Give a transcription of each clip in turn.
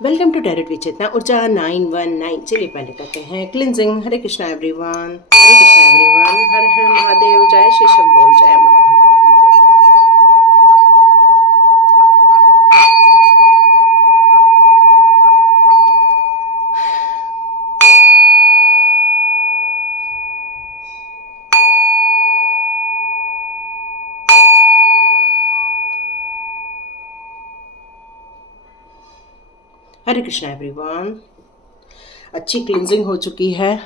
Welcome to tarot with चेतना ऊर्जा 919। चलिए पहले करते हैं क्लिनजिंग। हरे कृष्णा एवरीवन, हरे कृष्णा एवरीवन, हर हर महादेव, जय श्री शंभो, जय मां भगवती, जय। हरे कृष्णा एवरीवन। अच्छी क्लिनजिंग हो चुकी है,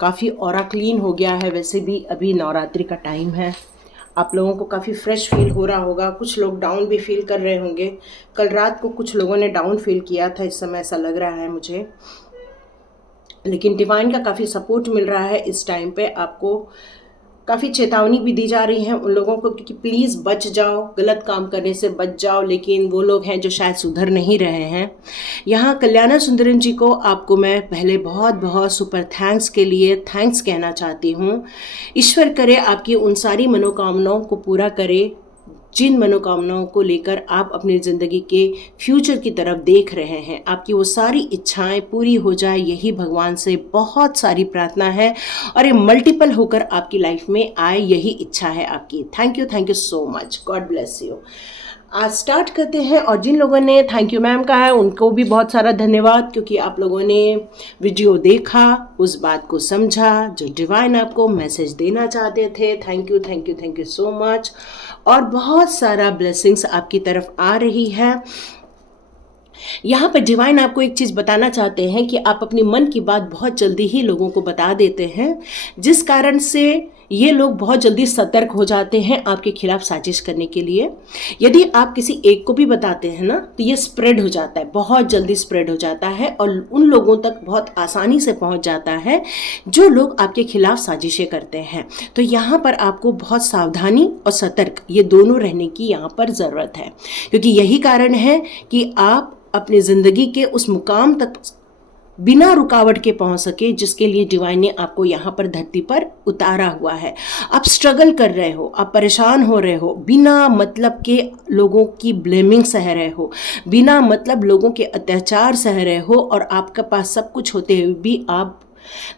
काफ़ी ऑरा क्लीन हो गया है। वैसे भी अभी नवरात्रि का टाइम है, आप लोगों को काफ़ी फ्रेश फील हो रहा होगा। कुछ लोग डाउन भी फील कर रहे होंगे। कल रात को कुछ लोगों ने डाउन फील किया था, इस समय ऐसा लग रहा है मुझे, लेकिन डिवाइन का काफ़ी सपोर्ट मिल रहा है इस टाइम पे। आपको काफ़ी चेतावनी भी दी जा रही है उन लोगों को कि प्लीज़ बच जाओ, गलत काम करने से बच जाओ। लेकिन वो लोग हैं जो शायद सुधर नहीं रहे हैं। यहाँ कल्याणा सुंदरम जी को आपको मैं पहले बहुत बहुत सुपर थैंक्स के लिए थैंक्स कहना चाहती हूँ। ईश्वर करे आपकी उन सारी मनोकामनाओं को पूरा करे जिन मनोकामनाओं को लेकर आप अपनी ज़िंदगी के फ्यूचर की तरफ देख रहे हैं। आपकी वो सारी इच्छाएं पूरी हो जाए, यही भगवान से बहुत सारी प्रार्थना है और ये मल्टीपल होकर आपकी लाइफ में आए, यही इच्छा है आपकी। Thank you so much, God bless you. आज स्टार्ट करते हैं। और जिन लोगों ने थैंक यू मैम कहा है उनको भी बहुत सारा धन्यवाद, क्योंकि आप लोगों ने वीडियो देखा, उस बात को समझा जो डिवाइन आपको मैसेज देना चाहते थे। Thank you so much. और बहुत सारा ब्लेसिंग्स आपकी तरफ आ रही है। यहाँ पर डिवाइन आपको एक चीज़ बताना चाहते हैं कि आप अपनी मन की बात बहुत जल्दी ही लोगों को बता देते हैं, जिस कारण से ये लोग बहुत जल्दी सतर्क हो जाते हैं आपके खिलाफ साजिश करने के लिए। यदि आप किसी एक को भी बताते हैं ना, तो ये स्प्रेड हो जाता है, बहुत जल्दी स्प्रेड हो जाता है और उन लोगों तक बहुत आसानी से पहुंच जाता है जो लोग आपके खिलाफ साजिशें करते हैं। तो यहाँ पर आपको बहुत सावधानी और सतर्क ये दोनों रहने की यहाँ पर ज़रूरत है, क्योंकि यही कारण है कि आप अपनी ज़िंदगी के उस मुकाम तक बिना रुकावट के पहुंच सके जिसके लिए डिवाइन ने आपको यहाँ पर धरती पर उतारा हुआ है। आप स्ट्रगल कर रहे हो, आप परेशान हो रहे हो, बिना मतलब के लोगों की ब्लेमिंग सह रहे हो, बिना मतलब लोगों के अत्याचार सह रहे हो, और आपके पास सब कुछ होते हुए भी आप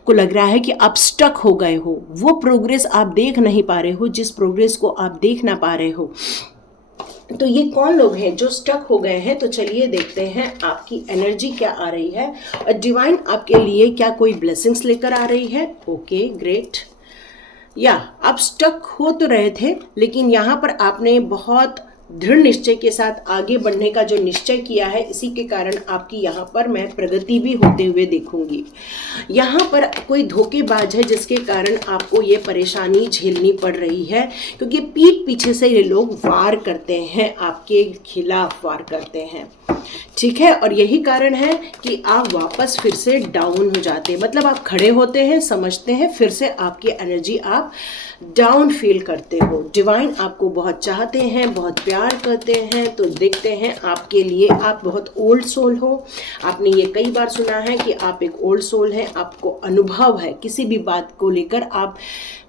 को लग रहा है कि आप स्टक हो गए हो। वो प्रोग्रेस आप देख नहीं पा रहे हो जिस प्रोग्रेस को आप देख ना पा रहे हो। तो ये कौन लोग हैं जो स्टक हो गए हैं? तो चलिए देखते हैं आपकी एनर्जी क्या आ रही है और डिवाइन आपके लिए क्या कोई ब्लेसिंग्स लेकर आ रही है। Okay great. या आप स्टक हो तो रहे थे, लेकिन यहाँ पर आपने बहुत दृढ़ निश्चय के साथ आगे बढ़ने का जो निश्चय किया है, इसी के कारण आपकी यहाँ पर मैं प्रगति भी होते हुए देखूंगी। यहाँ पर कोई धोखेबाज है जिसके कारण आपको ये परेशानी झेलनी पड़ रही है, क्योंकि पीठ पीछे से ये लोग वार करते हैं, आपके खिलाफ वार करते हैं। ठीक है, और यही कारण है कि आप वापस फिर से डाउन हो जाते हैं। मतलब आप खड़े होते हैं, समझते हैं, फिर से आपकी एनर्जी आप डाउन फील करते हो। डिवाइन आपको बहुत चाहते हैं, बहुत प्यार करते हैं, तो देखते हैं आपके लिए। आप बहुत ओल्ड सोल हो, आपने ये कई बार सुना है कि आप एक ओल्ड सोल हैं, आपको अनुभव है किसी भी बात को लेकर, आप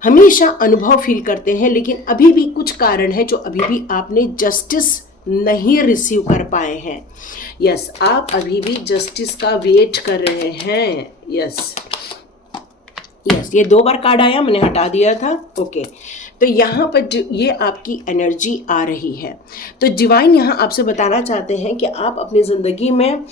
हमेशा अनुभव फील करते हैं, लेकिन अभी भी कुछ कारण है जो अभी भी आपने जस्टिस नहीं रिसीव कर पाए हैं। यस, आप अभी भी जस्टिस का वेट कर रहे हैं। यस, ये 2 बार कार्ड आया, मैंने हटा दिया था। ओके, तो यहाँ पर ये आपकी एनर्जी आ रही है। तो डिवाइन यहाँ आपसे बताना चाहते हैं कि आप अपनी ज़िंदगी में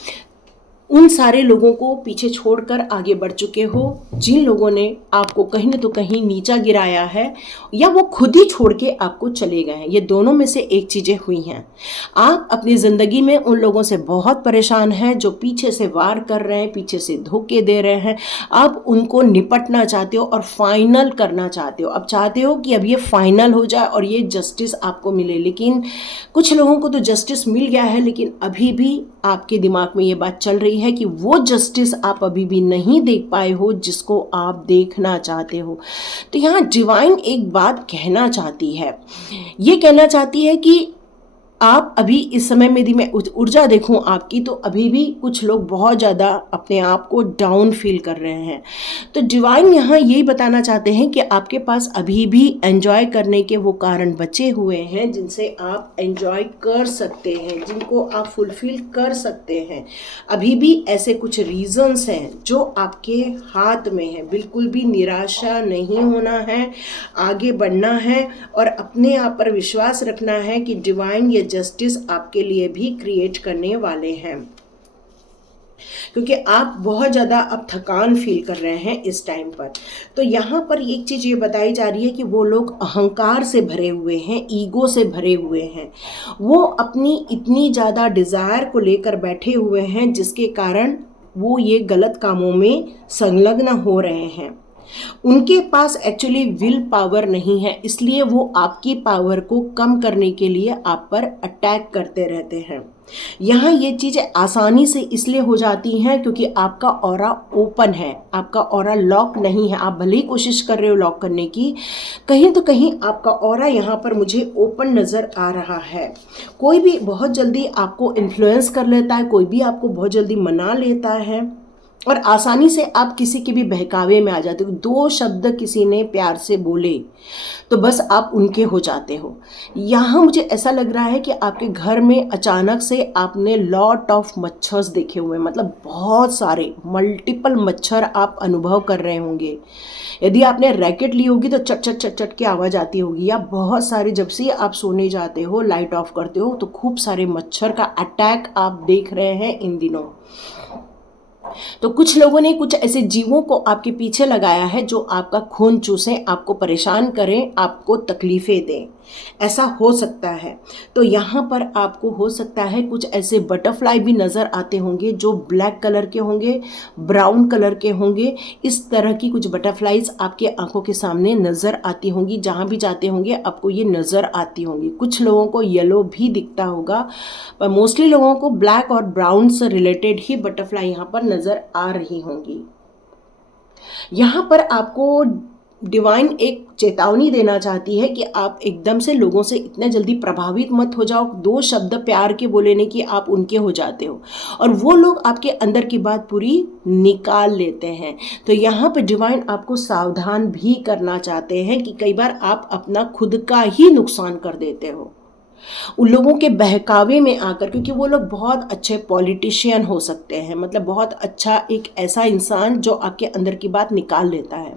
उन सारे लोगों को पीछे छोड़कर आगे बढ़ चुके हो जिन लोगों ने आपको कहीं न तो कहीं नीचा गिराया है, या वो खुद ही छोड़ के आपको चले गए हैं। ये दोनों में से एक चीज़ें हुई हैं। आप अपनी ज़िंदगी में उन लोगों से बहुत परेशान हैं जो पीछे से वार कर रहे हैं, पीछे से धोखे दे रहे हैं। आप उनको निपटना चाहते हो और फाइनल करना चाहते हो। अब चाहते हो कि अब ये फाइनल हो जाए और ये जस्टिस आपको मिले, लेकिन कुछ लोगों को तो जस्टिस मिल गया है, लेकिन अभी भी आपके दिमाग में ये बात चल रही है कि वो जस्टिस आप अभी भी नहीं देख पाए हो जिसको आप देखना चाहते हो। तो यहाँ डिवाइन एक बात कहना चाहती है, ये कहना चाहती है कि आप अभी इस समय में यदि मैं ऊर्जा देखूं आपकी, तो अभी भी कुछ लोग बहुत ज़्यादा अपने आप को डाउन फील कर रहे हैं। तो डिवाइन यहाँ यही बताना चाहते हैं कि आपके पास अभी भी एंजॉय करने के वो कारण बचे हुए हैं जिनसे आप एंजॉय कर सकते हैं, जिनको आप फुलफिल कर सकते हैं। अभी भी ऐसे कुछ रीजंस हैं जो आपके हाथ में हैं। बिल्कुल भी निराशा नहीं होना है, आगे बढ़ना है और अपने आप पर विश्वास रखना है कि डिवाइन ये जस्टिस आपके लिए भी क्रिएट करने वाले हैं, क्योंकि आप बहुत ज़्यादा अब थकान फील कर रहे हैं इस टाइम पर। तो यहाँ पर एक चीज़ ये बताई जा रही है कि वो लोग अहंकार से भरे हुए हैं, ईगो से भरे हुए हैं। वो अपनी इतनी ज़्यादा डिज़ायर को लेकर बैठे हुए हैं जिसके कारण वो ये गलत कामों में संलग्न हो रहे हैं। उनके पास एक्चुअली विल पावर नहीं है, इसलिए वो आपकी पावर को कम करने के लिए आप पर अटैक करते रहते हैं। यहाँ ये चीज़ें आसानी से इसलिए हो जाती हैं क्योंकि आपका ऑरा ओपन है, आपका ऑरा लॉक नहीं है। आप भले ही कोशिश कर रहे हो लॉक करने की, कहीं तो कहीं आपका ऑरा यहाँ पर मुझे ओपन नज़र आ रहा है। कोई भी बहुत जल्दी आपको इन्फ्लुएंस कर लेता है, कोई भी आपको बहुत जल्दी मना लेता है और आसानी से आप किसी के भी बहकावे में आ जाते हो। दो शब्द किसी ने प्यार से बोले तो बस आप उनके हो जाते हो। यहाँ मुझे ऐसा लग रहा है कि आपके घर में अचानक से आपने लॉट ऑफ मच्छर्स देखे हुए हैं, मतलब बहुत सारे मल्टीपल मच्छर आप अनुभव कर रहे होंगे। यदि आपने रैकेट ली होगी तो चट चट चट चट की आवाज़ आती होगी, या बहुत सारे जब से आप सोने जाते हो लाइट ऑफ करते हो तो खूब सारे मच्छर का अटैक आप देख रहे हैं इन दिनों। तो कुछ लोगों ने कुछ ऐसे जीवों को आपके पीछे लगाया है जो आपका खून चूसें, आपको परेशान करें, आपको तकलीफ़ें दें। ऐसा हो सकता है। तो यहाँ पर आपको हो सकता है कुछ ऐसे बटरफ्लाई भी नज़र आते होंगे जो ब्लैक कलर के होंगे, ब्राउन कलर के होंगे। इस तरह की कुछ बटरफ्लाइज आपके आंखों के सामने नज़र आती होंगी, जहाँ भी जाते होंगे आपको ये नज़र आती होंगी। कुछ लोगों को येलो भी दिखता होगा, पर मोस्टली लोगों को ब्लैक और ब्राउन से रिलेटेड ही बटरफ्लाई यहाँ पर नज़र आ रही होंगी। यहाँ पर आपको डिवाइन एक चेतावनी देना चाहती है कि आप एकदम से लोगों से इतने जल्दी प्रभावित मत हो जाओ। दो शब्द प्यार के बोले नहीं कि आप उनके हो जाते हो और वो लोग आपके अंदर की बात पूरी निकाल लेते हैं। तो यहाँ पर डिवाइन आपको सावधान भी करना चाहते हैं कि कई बार आप अपना खुद का ही नुकसान कर देते हो उन लोगों के बहकावे में आकर, क्योंकि वो लोग बहुत अच्छे पॉलिटिशियन हो सकते हैं, मतलब बहुत अच्छा एक ऐसा इंसान जो आपके अंदर की बात निकाल लेता है,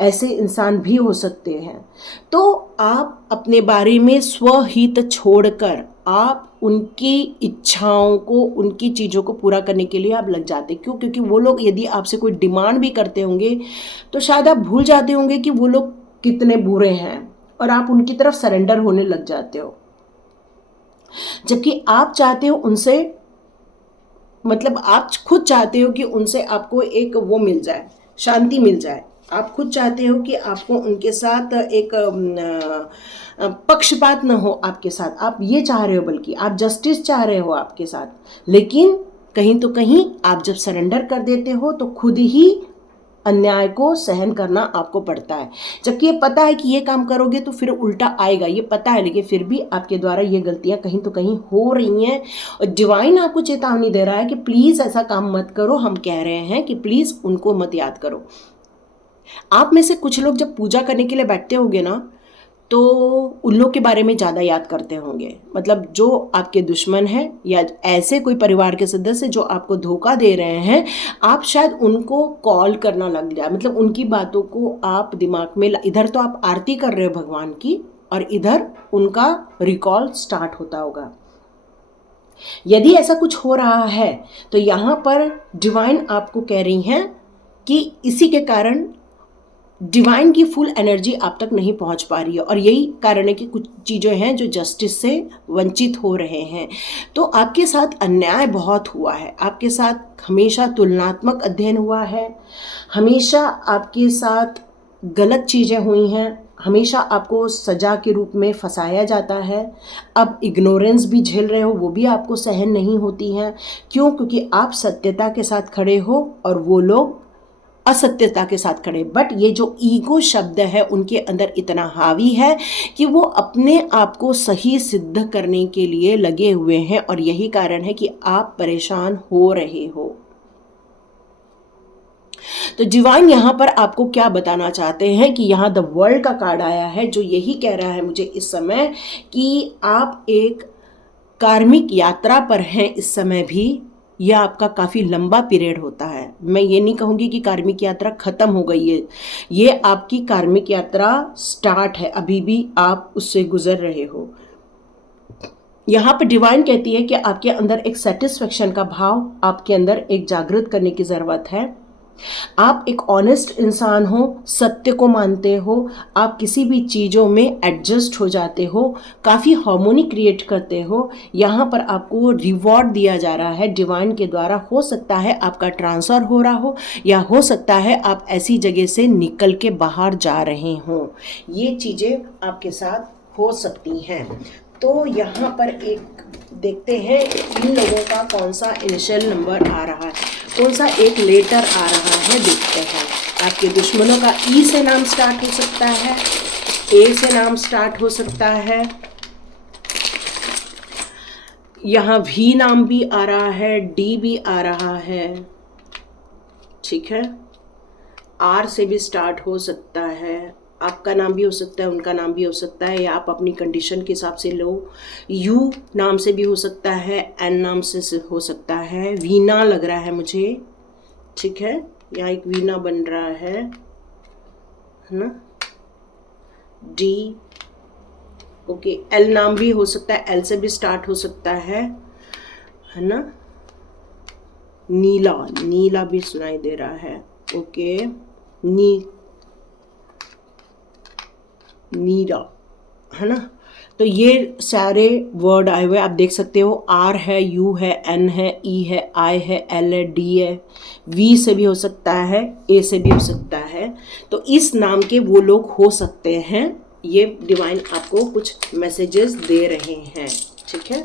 ऐसे इंसान भी हो सकते हैं। तो आप अपने बारे में स्वहित छोड़कर आप उनकी इच्छाओं को, उनकी चीज़ों को पूरा करने के लिए आप लग जाते। क्यों? क्योंकि वो लोग यदि आपसे कोई डिमांड भी करते होंगे तो शायद आप भूल जाते होंगे कि वो लोग कितने बुरे हैं और आप उनकी तरफ सरेंडर होने लग जाते हो, जबकि आप चाहते हो उनसे, मतलब आप खुद चाहते हो कि उनसे आपको एक वो मिल जाए, शांति मिल जाए। आप खुद चाहते हो कि आपको उनके साथ एक पक्षपात न हो आपके साथ, आप ये चाह रहे हो, बल्कि आप जस्टिस चाह रहे हो आपके साथ। लेकिन कहीं तो कहीं आप जब सरेंडर कर देते हो तो खुद ही अन्याय को सहन करना आपको पड़ता है, जबकि ये पता है कि ये काम करोगे तो फिर उल्टा आएगा, ये पता है, लेकिन फिर भी आपके द्वारा ये गलतियां कहीं तो कहीं हो रही हैं। और डिवाइन आपको चेतावनी दे रहा है कि प्लीज़ ऐसा काम मत करो। हम कह रहे हैं कि प्लीज़ उनको मत याद करो। आप में से कुछ लोग जब पूजा करने के लिए बैठते होंगे ना, तो उन लोग के बारे में ज़्यादा याद करते होंगे, मतलब जो आपके दुश्मन हैं या ऐसे कोई परिवार के सदस्य जो आपको धोखा दे रहे हैं, आप शायद उनको कॉल करना लग जाए, मतलब उनकी बातों को आप दिमाग में, इधर तो आप आरती कर रहे हो भगवान की और इधर उनका रिकॉल स्टार्ट होता होगा। यदि ऐसा कुछ हो रहा है तो यहाँ पर डिवाइन आपको कह रही हैं कि इसी के कारण डिवाइन की फुल एनर्जी आप तक नहीं पहुंच पा रही है, और यही कारण है कि कुछ चीज़ें हैं जो जस्टिस से वंचित हो रहे हैं। तो आपके साथ अन्याय बहुत हुआ है, आपके साथ हमेशा तुलनात्मक अध्ययन हुआ है, हमेशा आपके साथ गलत चीज़ें हुई हैं, हमेशा आपको सज़ा के रूप में फंसाया जाता है। अब इग्नोरेंस भी झेल रहे हो, वो भी आपको सहन नहीं होती हैं। क्यों? क्योंकि आप सत्यता के साथ खड़े हो और वो लोग असत्यता के साथ खड़े, बट ये जो ईगो शब्द है उनके अंदर इतना हावी है कि वो अपने आप को सही सिद्ध करने के लिए लगे हुए हैं, और यही कारण है कि आप परेशान हो रहे हो। तो डिवाइन यहाँ पर आपको क्या बताना चाहते हैं कि यहाँ द वर्ल्ड का कार्ड आया है, जो यही कह रहा है मुझे इस समय कि आप एक कार्मिक यात्रा पर हैं इस समय भी। यह आपका काफ़ी लंबा पीरियड होता है। मैं ये नहीं कहूँगी कि कार्मिक यात्रा ख़त्म हो गई है, ये आपकी कार्मिक यात्रा स्टार्ट है, अभी भी आप उससे गुजर रहे हो। यहाँ पर डिवाइन कहती है कि आपके अंदर एक सेटिस्फेक्शन का भाव, आपके अंदर एक जागृत करने की ज़रूरत है। आप एक ऑनेस्ट इंसान हो, सत्य को मानते हो, आप किसी भी चीज़ों में एडजस्ट हो जाते हो, काफ़ी हार्मोनी क्रिएट करते हो। यहाँ पर आपको रिवॉर्ड दिया जा रहा है डिवाइन के द्वारा। हो सकता है आपका ट्रांसफ़र हो रहा हो, या हो सकता है आप ऐसी जगह से निकल के बाहर जा रहे हों। ये चीज़ें आपके साथ हो सकती हैं। तो यहाँ पर एक देखते हैं इन लोगों का कौन सा इनिशियल नंबर आ रहा है, कौन सा एक लेटर आ रहा है, देखते हैं। आपके दुश्मनों का ई से नाम स्टार्ट हो सकता है, ए से नाम स्टार्ट हो सकता है, यहाँ वी नाम भी आ रहा है, डी भी आ रहा है, ठीक है, आर से भी स्टार्ट हो सकता है, आपका नाम भी हो सकता है, उनका नाम भी हो सकता है, या आप अपनी कंडीशन के हिसाब से लो। यू नाम से भी हो सकता है, एन नाम से हो सकता है, वीना लग रहा है मुझे, ठीक है, यहाँ एक वीना बन रहा है ना, डी, ओके, एल नाम भी हो सकता है, एल से भी स्टार्ट हो सकता है ना, नीला, नीला भी सुनाई दे रहा है, ओके, नीरा, है ना। तो ये सारे वर्ड आए हुए आप देख सकते हो। आर है, यू है, एन है, ई है, आई है, एल है, डी है, वी से भी हो सकता है, ए से भी हो सकता है। तो इस नाम के वो लोग हो सकते हैं। ये डिवाइन आपको कुछ मैसेजेस दे रहे हैं, ठीक है।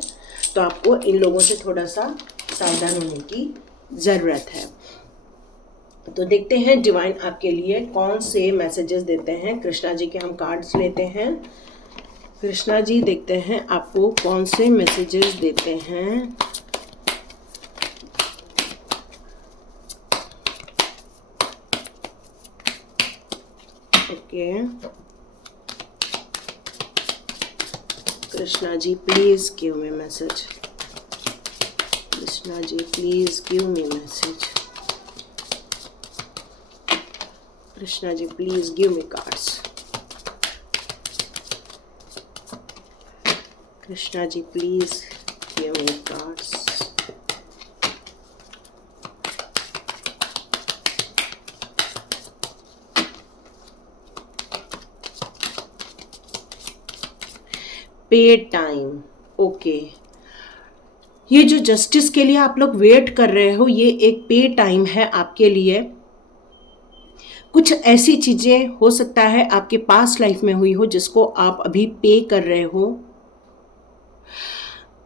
तो आपको इन लोगों से थोड़ा सा सावधान होने की ज़रूरत है। तो देखते हैं डिवाइन आपके लिए कौन से मैसेजेस देते हैं। कृष्णा जी के हम कार्ड्स लेते हैं। कृष्णा जी देखते हैं आपको कौन से मैसेजेस देते हैं। Okay, Krishna ji please give me message. Krishna ji please give me message. Krishna ji, please give me cards. Krishna ji, please give me cards. पे टाइम, ओके। ये जो जस्टिस के लिए आप लोग वेट कर रहे हो, ये एक पे टाइम है आपके लिए। कुछ ऐसी चीज़ें हो सकता है आपके पास्ट लाइफ में हुई हो जिसको आप अभी पे कर रहे हो।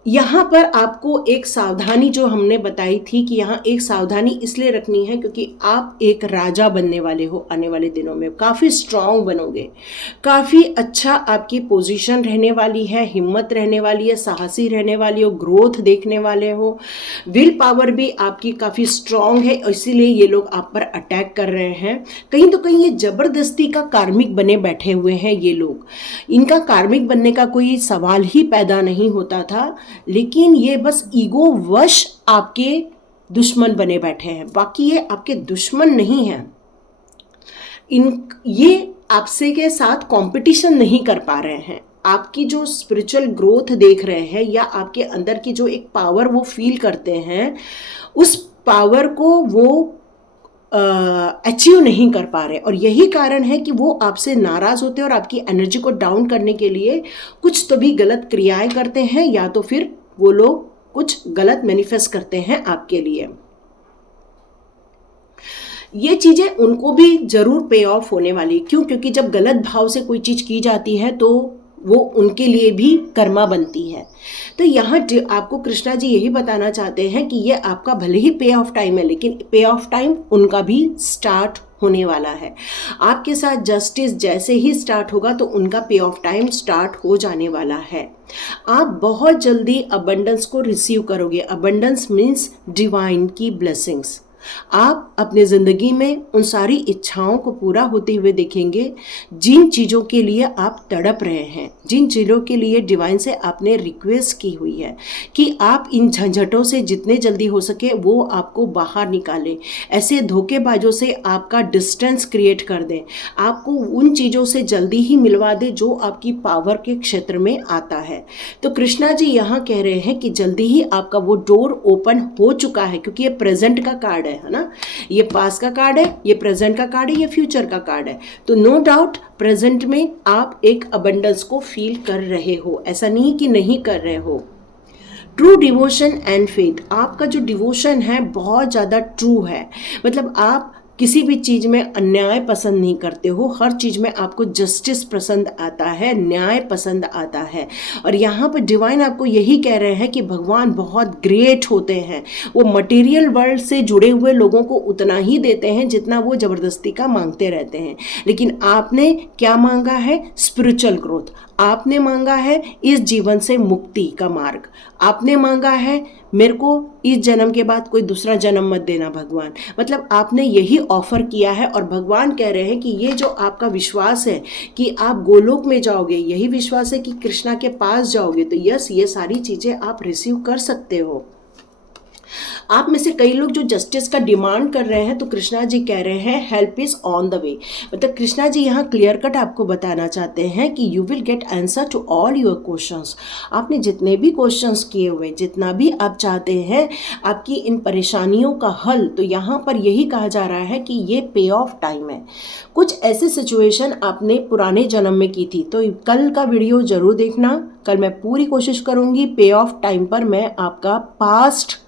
यहाँ पर आपको एक सावधानी जो हमने बताई थी कि यहाँ एक सावधानी इसलिए रखनी है क्योंकि आप एक राजा बनने वाले हो। आने वाले दिनों में काफ़ी स्ट्रांग बनोगे, काफ़ी अच्छा आपकी पोजीशन रहने वाली है, हिम्मत रहने वाली है, साहसी रहने वाली हो, ग्रोथ देखने वाले हो। विल पावर भी आपकी काफ़ी स्ट्रांग है, इसीलिए ये लोग आप पर अटैक कर रहे हैं। कहीं तो कहीं ये ज़बरदस्ती का कार्मिक बने बैठे हुए हैं ये लोग। इनका कार्मिक बनने का कोई सवाल ही पैदा नहीं होता था, लेकिन ये बस ईगो वश आपके दुश्मन बने बैठे हैं। बाकी ये आपके दुश्मन नहीं हैं। ये आपसे के साथ कंपटीशन नहीं कर पा रहे हैं। आपकी जो स्पिरिचुअल ग्रोथ देख रहे हैं या आपके अंदर की जो एक पावर वो फील करते हैं, उस पावर को वो अचीव नहीं कर पा रहे, और यही कारण है कि वो आपसे नाराज़ होते हैं और आपकी एनर्जी को डाउन करने के लिए कुछ तो भी गलत क्रियाएं करते हैं, या तो फिर वो लोग कुछ गलत मैनिफेस्ट करते हैं आपके लिए। ये चीज़ें उनको भी ज़रूर पे ऑफ होने वाली। क्यों? क्योंकि जब गलत भाव से कोई चीज़ की जाती है तो वो उनके लिए भी कर्मा बनती है। तो यहाँ आपको कृष्णा जी यही बताना चाहते हैं कि ये आपका भले ही पे ऑफ टाइम है, लेकिन पे ऑफ टाइम उनका भी स्टार्ट होने वाला है। आपके साथ जस्टिस जैसे ही स्टार्ट होगा तो उनका पे ऑफ टाइम स्टार्ट हो जाने वाला है। आप बहुत जल्दी अबंडेंस को रिसीव करोगे। अबंडेंस मीन्स डिवाइन की ब्लेसिंग्स। आप अपने ज़िंदगी में उन सारी इच्छाओं को पूरा होते हुए देखेंगे जिन चीज़ों के लिए आप तड़प रहे हैं, जिन चीज़ों के लिए डिवाइन से आपने रिक्वेस्ट की हुई है कि आप इन झंझटों से जितने जल्दी हो सके वो आपको बाहर निकालें, ऐसे धोखेबाजों से आपका डिस्टेंस क्रिएट कर दें, आपको उन चीज़ों से जल्दी ही मिलवा दे जो आपकी पावर के क्षेत्र में आता है। तो कृष्णा जी यहाँ कह रहे हैं कि जल्दी ही आपका वो डोर ओपन हो चुका है, क्योंकि ये प्रेजेंट का कार्ड है ना, ये पास का कार्ड है, ये प्रेजेंट का कार्ड है, ये फ्यूचर का कार्ड है। तो नो डाउट प्रेजेंट में आप एक अबंडेंस को फील कर रहे हो, ऐसा नहीं कि नहीं कर रहे हो। ट्रू डिवोशन एंड फेथ, आपका जो डिवोशन है बहुत ज़्यादा ट्रू है। मतलब आप किसी भी चीज़ में अन्याय पसंद नहीं करते हो, हर चीज़ में आपको जस्टिस पसंद आता है, न्याय पसंद आता है। और यहाँ पर डिवाइन आपको यही कह रहे हैं कि भगवान बहुत ग्रेट होते हैं, वो मटेरियल वर्ल्ड से जुड़े हुए लोगों को उतना ही देते हैं जितना वो ज़बरदस्ती का मांगते रहते हैं। लेकिन आपने क्या मांगा है? Spiritual growth. आपने मांगा है इस जीवन से मुक्ति का मार्ग। आपने मांगा है मेरे को इस जन्म के बाद कोई दूसरा जन्म मत देना भगवान। मतलब आपने यही ऑफर किया है और भगवान कह रहे हैं कि ये जो आपका विश्वास है कि आप गोलोक में जाओगे, यही विश्वास है कि कृष्णा के पास जाओगे, तो यस, ये सारी चीज़ें आप रिसीव कर सकते हो। आप में से कई लोग जो जस्टिस का डिमांड कर रहे हैं, तो कृष्णा जी कह रहे हैं help is on the way. मतलब कृष्णा जी यहाँ क्लियर कट आपको बताना चाहते हैं कि you will get answer to all your questions. आपने जितने भी क्वेश्चंस किए हुए, जितना भी आप चाहते हैं आपकी इन परेशानियों का हल, तो यहाँ पर यही कहा जा रहा है कि ये पे ऑफ टाइम है। कुछ ऐसे सिचुएशन आपने पुराने जन्म में की थी, तो कल का वीडियो जरूर देखना। कल मैं पूरी कोशिश करूँगी पे ऑफ टाइम पर मैं आपका पास्ट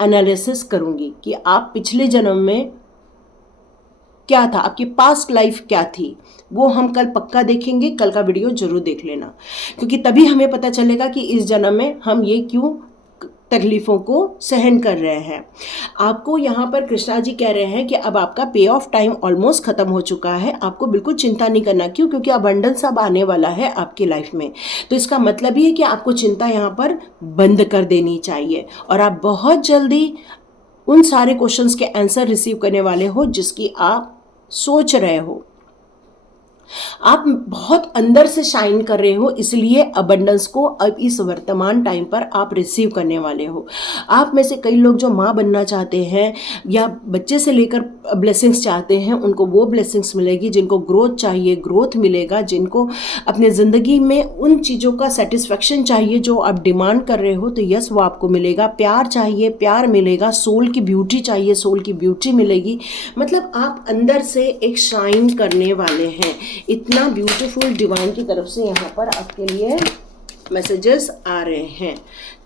एनालिसिस करूंगी कि आप पिछले जन्म में क्या था, आपकी पास्ट लाइफ क्या थी, वो हम कल पक्का देखेंगे। कल का वीडियो जरूर देख लेना, क्योंकि तभी हमें पता चलेगा कि इस जन्म में हम ये क्यों तकलीफ़ों को सहन कर रहे हैं। आपको यहाँ पर कृष्णा जी कह रहे हैं कि अब आपका पे ऑफ टाइम ऑलमोस्ट ख़त्म हो चुका है, आपको बिल्कुल चिंता नहीं करना। क्यों? क्योंकि अबंडेंस अब आने वाला है आपकी लाइफ में। तो इसका मतलब ये है कि आपको चिंता यहाँ पर बंद कर देनी चाहिए और आप बहुत जल्दी उन सारे क्वेश्चंस के आंसर रिसीव करने वाले हो जिसकी आप सोच रहे हो। आप बहुत अंदर से शाइन कर रहे हो, इसलिए अबंडेंस को अब इस वर्तमान टाइम पर आप रिसीव करने वाले हो। आप में से कई लोग जो माँ बनना चाहते हैं या बच्चे से लेकर ब्लेसिंग्स चाहते हैं, उनको वो ब्लेसिंग्स मिलेगी। जिनको ग्रोथ चाहिए, ग्रोथ मिलेगा। जिनको अपने ज़िंदगी में उन चीज़ों का सेटिस्फेक्शन चाहिए जो आप डिमांड कर रहे हो, तो यस, वो आपको मिलेगा। प्यार चाहिए, प्यार मिलेगा। सोल की ब्यूटी चाहिए, सोल की ब्यूटी मिलेगी। मतलब आप अंदर से एक शाइन करने वाले हैं। इतना ब्यूटीफुल डिवाइन की तरफ से यहाँ पर आपके लिए मैसेजेस आ रहे हैं।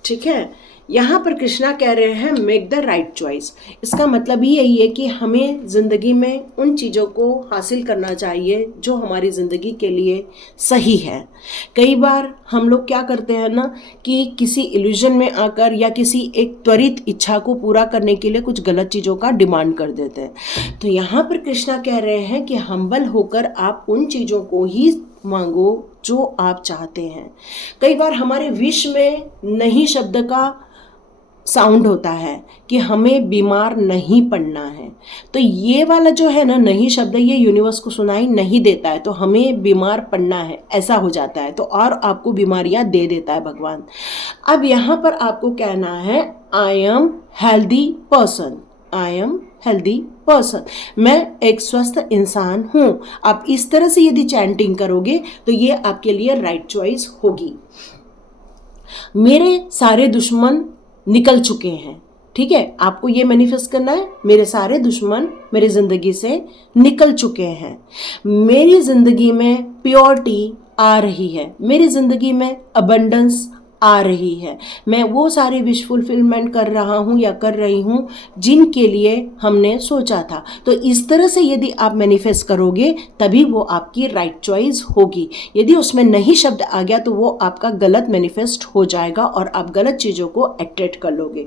ठीक है, यहाँ पर कृष्णा कह रहे हैं मेक द राइट चॉइस। इसका मतलब ही यही है कि हमें ज़िंदगी में उन चीज़ों को हासिल करना चाहिए जो हमारी ज़िंदगी के लिए सही है। कई बार हम लोग क्या करते हैं ना कि किसी इल्यूजन में आकर या किसी एक त्वरित इच्छा को पूरा करने के लिए कुछ गलत चीज़ों का डिमांड कर देते हैं। तो यहाँ पर कृष्णा कह रहे हैं कि हम्बल होकर आप उन चीज़ों को ही मांगो जो आप चाहते हैं। कई बार हमारे विश में नहीं शब्द का साउंड होता है कि हमें बीमार नहीं पड़ना है, तो ये वाला जो है ना नहीं शब्द, ये यूनिवर्स को सुनाई नहीं देता है, तो हमें बीमार पड़ना है ऐसा हो जाता है, तो और आपको बीमारियां दे देता है भगवान। अब यहाँ पर आपको कहना है I am healthy person, I am healthy person, मैं एक स्वस्थ इंसान हूँ। आप इस तरह से यदि चैंटिंग करोगे तो ये आपके लिए राइट चॉइस होगी। मेरे सारे दुश्मन निकल चुके हैं। ठीक है, आपको ये मैनिफेस्ट करना है, मेरे सारे दुश्मन मेरी ज़िंदगी से निकल चुके हैं। मेरी ज़िंदगी में प्योरिटी आ रही है, मेरी ज़िंदगी में अबंडेंस आ रही है, मैं वो सारे विश फुलफिलमेंट कर रहा हूँ या कर रही हूँ जिनके लिए हमने सोचा था। तो इस तरह से यदि आप मैनिफेस्ट करोगे तभी वो आपकी राइट चॉइस होगी। यदि उसमें नहीं शब्द आ गया तो वो आपका गलत मैनिफेस्ट हो जाएगा और आप गलत चीज़ों को अट्रैक्ट कर लोगे।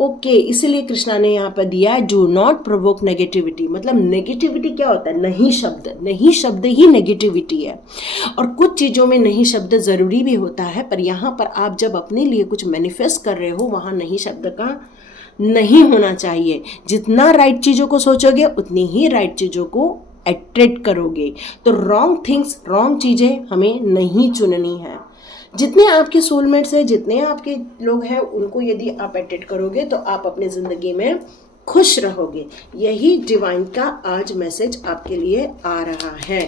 ओके, इसीलिए कृष्णा ने यहाँ पर दिया है डू नॉट प्रोवोक नेगेटिविटी। मतलब नेगेटिविटी क्या होता है? नहीं शब्द, नहीं शब्द ही नेगेटिविटी है। और कुछ चीज़ों में नहीं शब्द ज़रूरी भी होता है, पर यहाँ पर आप जब अपने लिए कुछ मैनिफेस्ट कर रहे हो वहाँ नहीं शब्द का नहीं होना चाहिए। जितना राइट चीज़ों को सोचोगे उतनी ही राइट चीज़ों को अट्रैक्ट करोगे। तो रॉन्ग थिंग्स, रॉन्ग चीज़ें हमें नहीं चुननी है। जितने आपके सोलमेट्स हैं, जितने आपके लोग हैं, उनको यदि आप अट्रैक्ट करोगे तो आप अपनी ज़िंदगी में खुश रहोगे। यही डिवाइन का आज मैसेज आपके लिए आ रहा है।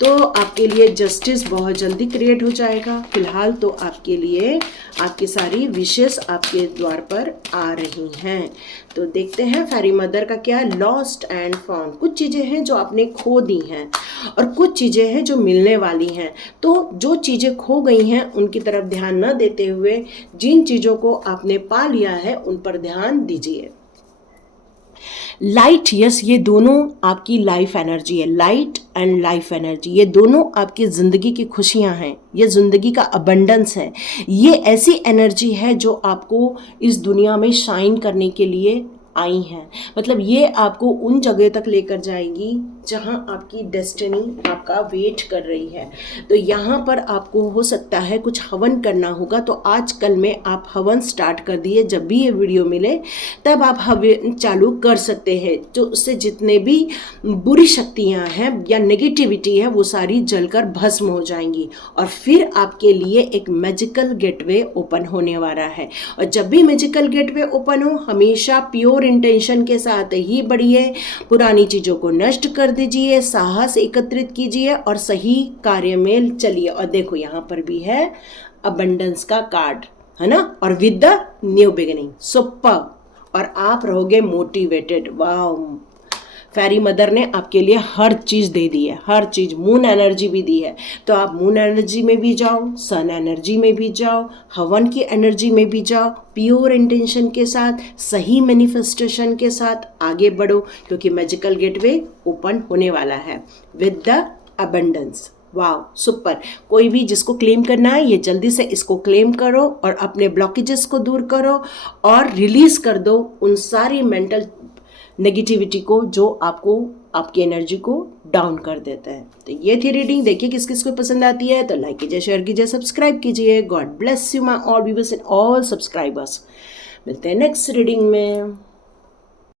तो आपके लिए जस्टिस बहुत जल्दी क्रिएट हो जाएगा। फिलहाल तो आपके लिए आपकी सारी विशेष आपके द्वार पर आ रही हैं। तो देखते हैं फेरी मदर का क्या, लॉस्ट एंड फाउंड। कुछ चीज़ें हैं जो आपने खो दी हैं और कुछ चीज़ें हैं जो मिलने वाली हैं। तो जो चीज़ें खो गई हैं उनकी तरफ ध्यान न देते हुए जिन चीज़ों को आपने पा लिया है उन पर ध्यान दीजिए। लाइट, यस, ये दोनों आपकी लाइफ एनर्जी है। लाइट एंड लाइफ एनर्जी, ये दोनों आपकी ज़िंदगी की खुशियाँ हैं, ये ज़िंदगी का अबंडेंस है। ये ऐसी एनर्जी है जो आपको इस दुनिया में शाइन करने के लिए आई हैं। मतलब ये आपको उन जगह तक लेकर जाएगी जहाँ आपकी डेस्टिनी आपका वेट कर रही है। तो यहाँ पर आपको हो सकता है कुछ हवन करना होगा, तो आज कल में आप हवन स्टार्ट कर दिए। जब भी ये वीडियो मिले तब आप हवन चालू कर सकते हैं। तो उससे जितने भी बुरी शक्तियाँ हैं या नेगेटिविटी है वो सारी जलकर भस्म हो जाएंगी और फिर आपके लिए एक मैजिकल गेटवे ओपन होने वाला है। और जब भी मैजिकल गेटवे ओपन हो हमेशा प्योर इंटेंशन के साथ ही बढ़िए, पुरानी चीज़ों को नष्ट कर दीजिए, साहस एकत्रित कीजिए और सही कार्य में चलिए। और देखो यहाँ पर भी है अबंडेंस का कार्ड, है ना, और with the new beginning, super. और आप रहोगे मोटिवेटेड। वाह, फेरी मदर ने आपके लिए हर चीज़ दे दी है, हर चीज़। मून एनर्जी भी दी है, तो आप मून एनर्जी में भी जाओ, सन एनर्जी में भी जाओ, हवन की एनर्जी में भी जाओ, प्योर इंटेंशन के साथ, सही मैनिफेस्टेशन के साथ आगे बढ़ो, क्योंकि मैजिकल गेटवे ओपन होने वाला है विद द अबंडेंस। वाह, सुपर। कोई भी जिसको क्लेम करना है ये जल्दी से इसको क्लेम करो और अपने ब्लॉकेजेस को दूर करो और रिलीज कर दो उन सारी मेंटल नेगेटिविटी को जो आपको आपकी एनर्जी को डाउन कर देता है। तो ये थी रीडिंग। देखिए किस किस को पसंद आती है तो लाइक कीजिए, शेयर कीजिए, सब्सक्राइब कीजिए। God bless you my all viewers and all subscribers. मिलते हैं नेक्स्ट रीडिंग में।